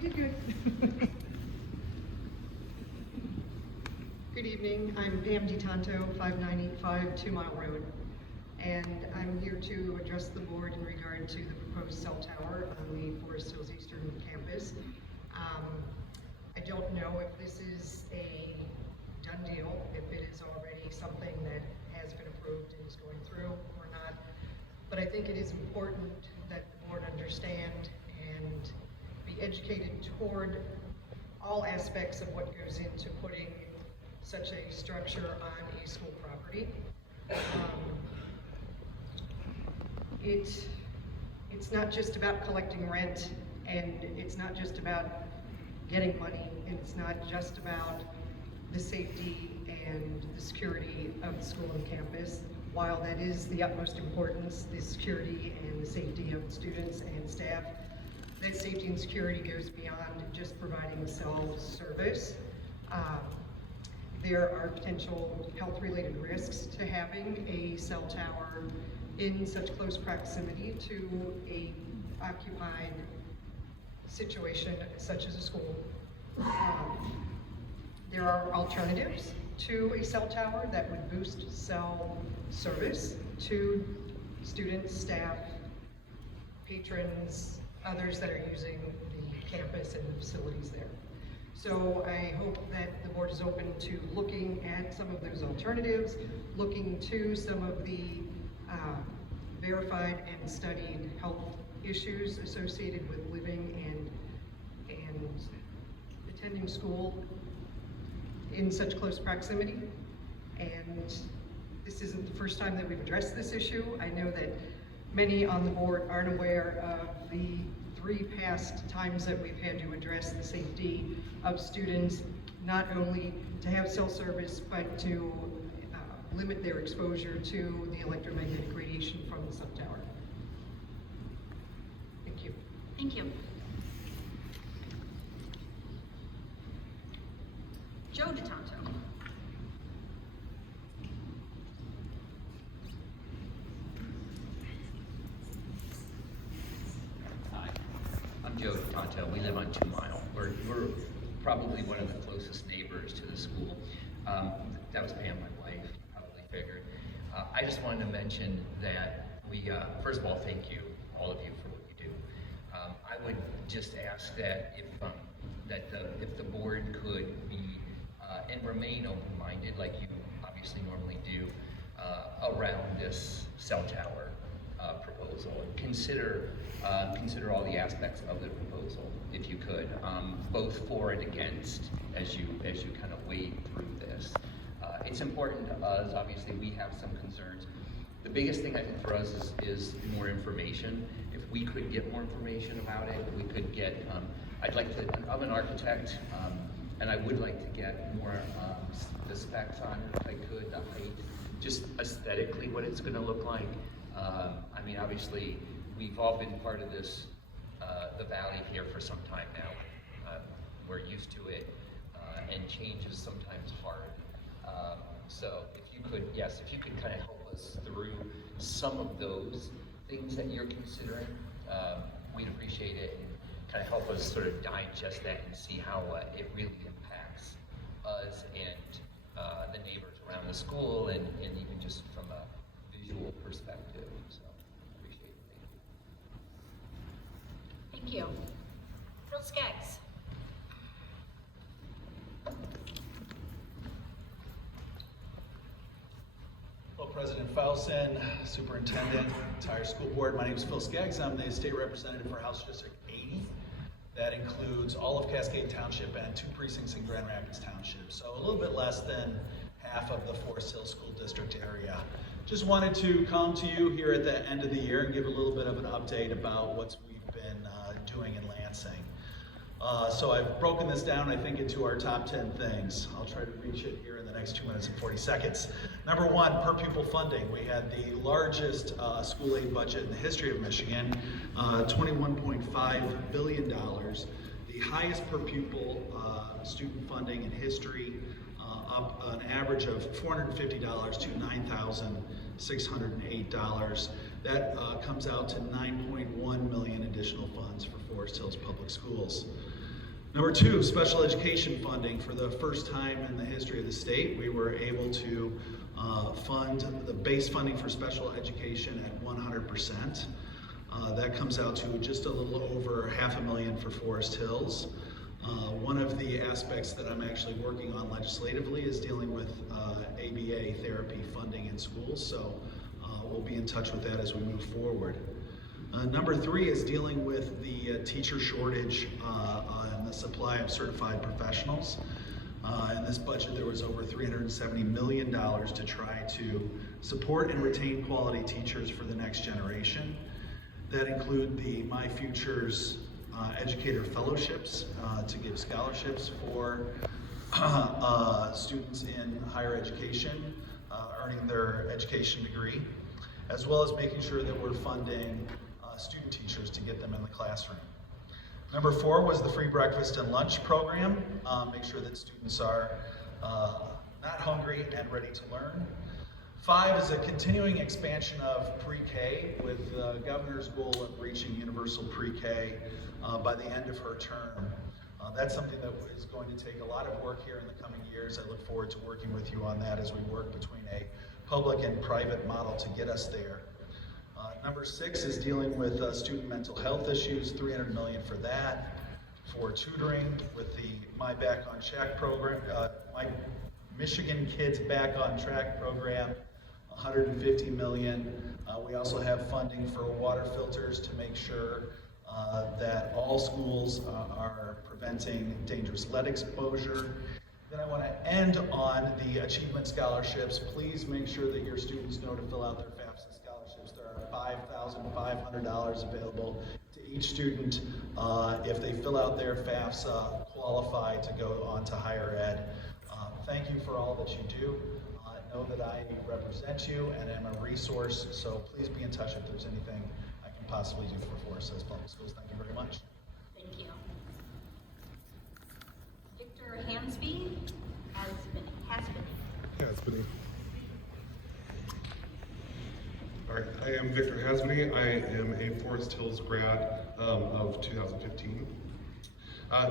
You did good. Good evening. I'm Pam DiTanto, 5985 2 Mile Road. And I'm here to address the board in regard to the proposed cell tower on the Forest Hills Eastern campus. I don't know if this is a done deal, if it is already something that has been approved and is going through or not. But I think it is important that the board understand and be educated toward all aspects of what goes into putting such a structure on a school property. It's not just about collecting rent, and it's not just about getting money, and it's not just about the safety and the security of the school and campus. While that is the utmost importance, the security and the safety of the students and staff, that safety and security goes beyond just providing cell service. There are potential health-related risks to having a cell tower in such close proximity to a occupied situation such as a school. There are alternatives to a cell tower that would boost cell service to students, staff, patrons, others that are using the campus and the facilities there. So I hope that the board is open to looking at some of those alternatives, looking to some of the verified and studied health issues associated with living and attending school in such close proximity. And this isn't the first time that we've addressed this issue. I know that many on the board aren't aware of the 3 past times that we've had to address the safety of students, not only to have cell service, but to limit their exposure to the electromagnetic radiation from the cell tower. Thank you. Thank you. Joe DiTanto. Hi, I'm Joe DiTanto. We live on 2 Mile. We're probably one of the closest neighbors to the school. That was Pam, my wife, you probably figured. I just wanted to mention that we, first of all, thank you, all of you, for what you do. I would just ask that if the board could be and remain open-minded, like you obviously normally do, around this cell tower proposal, and consider all the aspects of the proposal, if you could, both for and against, as you kind of wade through this. It's important to us. Obviously, we have some concerns. The biggest thing I think for us is more information. If we could get more information about it, we could get. I'd like to. I'm an architect, and I would like to get more the specs on it if I could, the height, just aesthetically what it's going to look like. I mean, obviously, we've all been part of this, the valley here for some time now. We're used to it, and change is sometimes hard. So if you could kind of help us through some of those things that you're considering, we'd appreciate it, and kind of help us sort of digest that and see how it really impacts us and the neighbors around the school, and even just from a visual perspective. So appreciate it. Thank you. Phil Skaggs. Hello, President Fausen, Superintendent, entire school board. My name is Phil Skaggs. I'm the state representative for House District 80. That includes all of Cascade Township and 2 precincts in Grand Rapids Township. So a little bit less than half of the Forest Hills School District area. Just wanted to come to you here at the end of the year and give a little bit of an update about what we've been doing in Lansing. So I've broken this down, I think, into our top 10 things. I'll try to reach it here in the next 2 minutes and 40 seconds. Number 1, per pupil funding. We had the largest school aid budget in the history of Michigan, $21.5 billion. The highest per pupil student funding in history, up an average of $450 to $9,608. That comes out to $9.1 million additional funds for Forest Hills Public Schools. Number two, special education funding. For the first time in the history of the state, we were able to fund the base funding for special education at 100%. That comes out to just a little over $500,000 for Forest Hills. One of the aspects that I'm actually working on legislatively is dealing with ABA therapy funding in schools, so we'll be in touch with that as we move forward. Number three is dealing with the teacher shortage and the supply of certified professionals. In this budget, there was over $370 million to try to support and retain quality teachers for the next generation. That include the My Futures Educator Fellowships to give scholarships for students in higher education earning their education degree, as well as making sure that we're funding student teachers to get them in the classroom. Number four was the free breakfast and lunch program. Make sure that students are not hungry and ready to learn. Five is a continuing expansion of pre-K with the governor's goal of reaching universal pre-K by the end of her term. That's something that is going to take a lot of work here in the coming years. I look forward to working with you on that as we work between a public and private model to get us there. Number six is dealing with student mental health issues, $300 million for that. For tutoring with the My Back on Track program, My Michigan Kids Back on Track program, $150 million. We also have funding for water filters to make sure that all schools are preventing dangerous lead exposure. Then I want to end on the achievement scholarships. Please make sure that your students know to fill out their FAFSA scholarships. There are $5,500 available to each student if they fill out their FAFSA, qualify to go on to higher ed. Thank you for all that you do. Know that I represent you and am a resource, so please be in touch if there's anything I can possibly do for Forest Hills Public Schools. Thank you very much. Thank you. Victor Hansby Hasbany. All right, I am Victor Hasbany. I am a Forest Hills grad of 2015.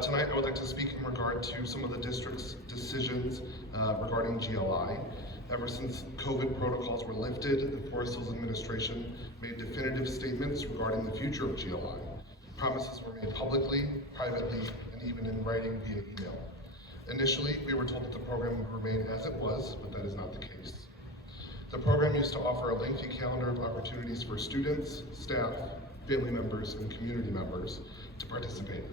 Tonight I would like to speak in regard to some of the district's decisions regarding GLI. Ever since COVID protocols were lifted, the Forest Hills administration made definitive statements regarding the future of GLI. Promises were made publicly, privately, and even in writing via email. Initially, we were told that the program would remain as it was, but that is not the case. The program used to offer a lengthy calendar of opportunities for students, staff, family members, and community members to participate.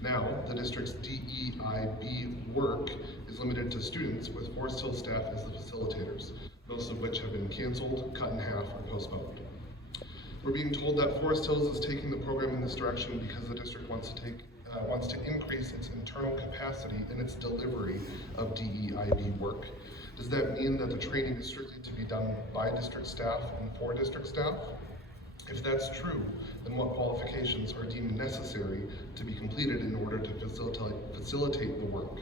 Now, the district's DEIB work is limited to students, with Forest Hills staff as the facilitators, most of which have been canceled, cut in half, or postponed. We're being told that Forest Hills is taking the program in this direction because the district wants to increase its internal capacity in its delivery of DEIB work. Does that mean that the training is strictly to be done by district staff and for district staff? If that's true, then what qualifications are deemed necessary to be completed in order to facilitate the work?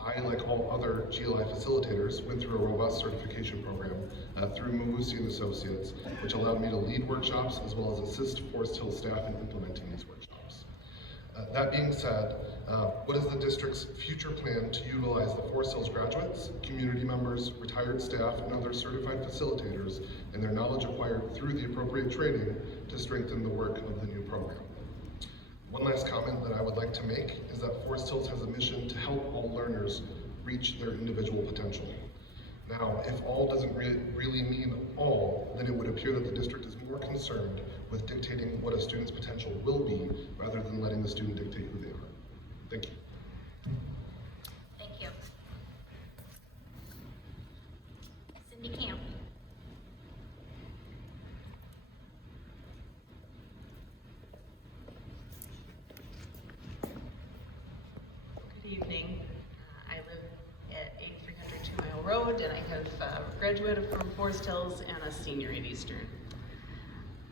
I, like all other GLI facilitators, went through a robust certification program through Mamusi & Associates, which allowed me to lead workshops as well as assist Forest Hills staff in implementing these workshops. That being said, what is the district's future plan to utilize the Forest Hills graduates, community members, retired staff, and other certified facilitators and their knowledge acquired through the appropriate training to strengthen the work of the new program? One last comment that I would like to make is that Forest Hills has a mission to help all learners reach their individual potential. Now, if all doesn't really mean all, then it would appear that the district is more concerned with dictating what a student's potential will be rather than letting the student dictate who they are. Thank you. Thank you. Cindy Camp. Good evening. I live at 8300 2 Mile Road, and I have graduated from Forest Hills and a senior at Eastern.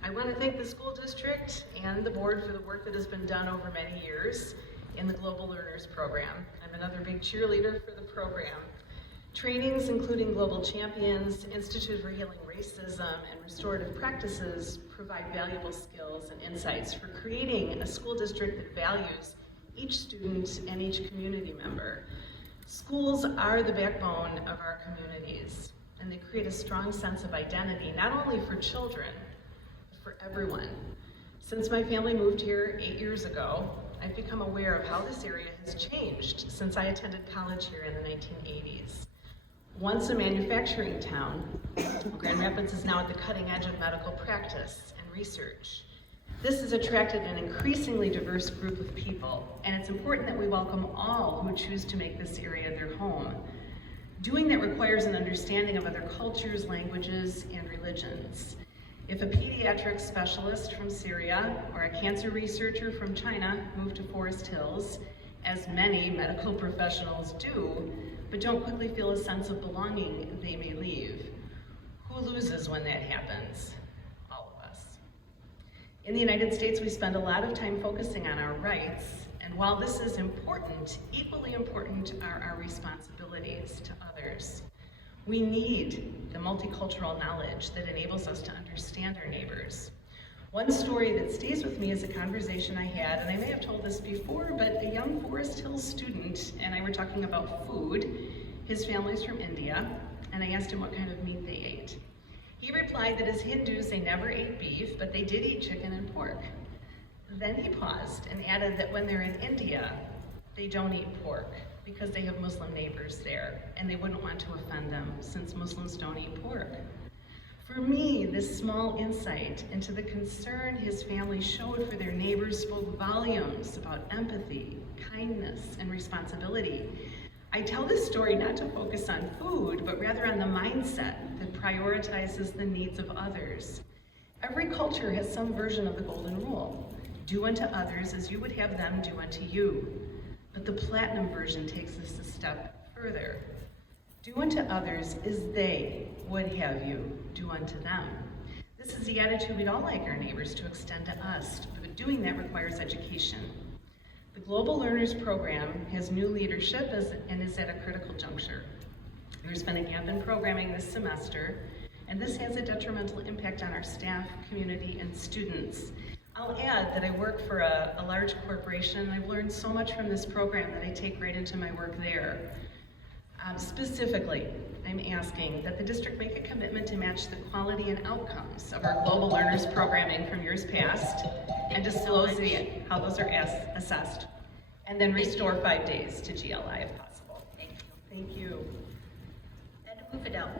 I want to thank the school district and the board for the work that has been done over many years in the Global Learners Program. I'm another big cheerleader for the program. Trainings including Global Champions, Institute for Healing Racism, and Restorative Practices provide valuable skills and insights for creating a school district that values each student and each community member. Schools are the backbone of our communities, and they create a strong sense of identity, not only for children, but for everyone. Since my family moved here 8 years ago, I've become aware of how this area has changed since I attended college here in the 1980s. Once a manufacturing town, Grand Rapids is now at the cutting edge of medical practice and research. This has attracted an increasingly diverse group of people, and it's important that we welcome all who choose to make this area their home. Doing that requires an understanding of other cultures, languages, and religions. If a pediatric specialist from Syria or a cancer researcher from China move to Forest Hills, as many medical professionals do, but don't quickly feel a sense of belonging, they may leave. Who loses when that happens? All of us. In the United States, we spend a lot of time focusing on our rights, and while this is important, equally important are our responsibilities to others. We need the multicultural knowledge that enables us to understand our neighbors. One story that stays with me is a conversation I had, and I may have told this before, but a young Forest Hills student and I were talking about food. His family's from India, and I asked him what kind of meat they ate. He replied that as Hindus, they never ate beef, but they did eat chicken and pork. Then he paused and added that when they're in India, they don't eat pork because they have Muslim neighbors there, and they wouldn't want to offend them since Muslims don't eat pork. For me, this small insight into the concern his family showed for their neighbors spoke volumes about empathy, kindness, and responsibility. I tell this story not to focus on food, but rather on the mindset that prioritizes the needs of others. Every culture has some version of the golden rule. Do unto others as you would have them do unto you. But the platinum version takes this a step further. Do unto others as they would have you do unto them. This is the attitude we'd all like our neighbors to extend to us, but doing that requires education. The Global Learners Program has new leadership and is at a critical juncture. There's been a gap in programming this semester, and this has a detrimental impact on our staff, community, and students. I'll add that I work for a large corporation, and I've learned so much from this program that I take right into my work there. Specifically, I'm asking that the district make a commitment to match the quality and outcomes of our Global Learners programming from years past and disclose how those are assessed, and then restore 5 days to GLI if possible. Thank you. Thank you. Ed Ufadel.